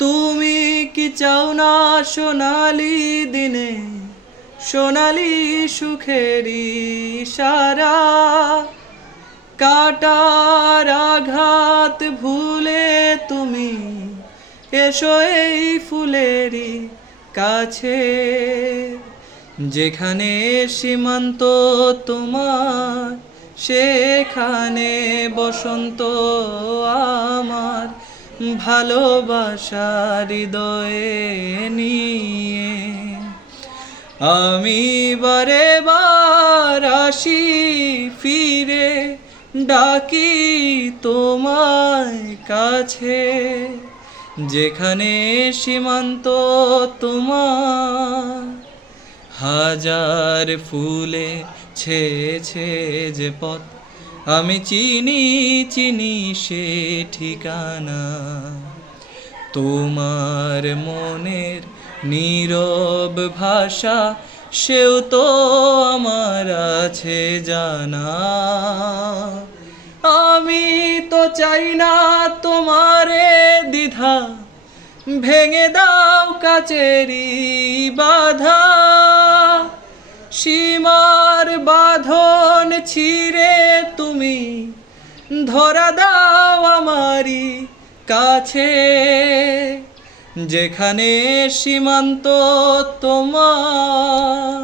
তুমি কি চাও না সোনালি দিনে সোনালি সুখেরি সারা, কাটার আঘাত ভুলে তুমি এসো এই ফুলেরই কাছে, যেখানে সীমান্ত তোমার সেখানে বসন্ত আমার, ভালোবাসার হৃদয়ে নিয়ে আমি বারে বার আসি ফিরে, ডাকি তোমায় কাছে, যেখানে সীমান্ত তোমার হাজার ফুলে ছেয়েছে যে পথ, আমি চিনি চিনি সে ঠিকানা, তোমার মনের নীরব ভাষা সেও তো আমার আছে জানা। আমি তো চাই না তোমারে দ্বিধা, ভেঙে দাও কাচেরি বাধা, সীমার বাঁধন ছিঁড়ে তুমি ধরা দাও আমারই কাছে, যেখানে সীমান্ত তোমার।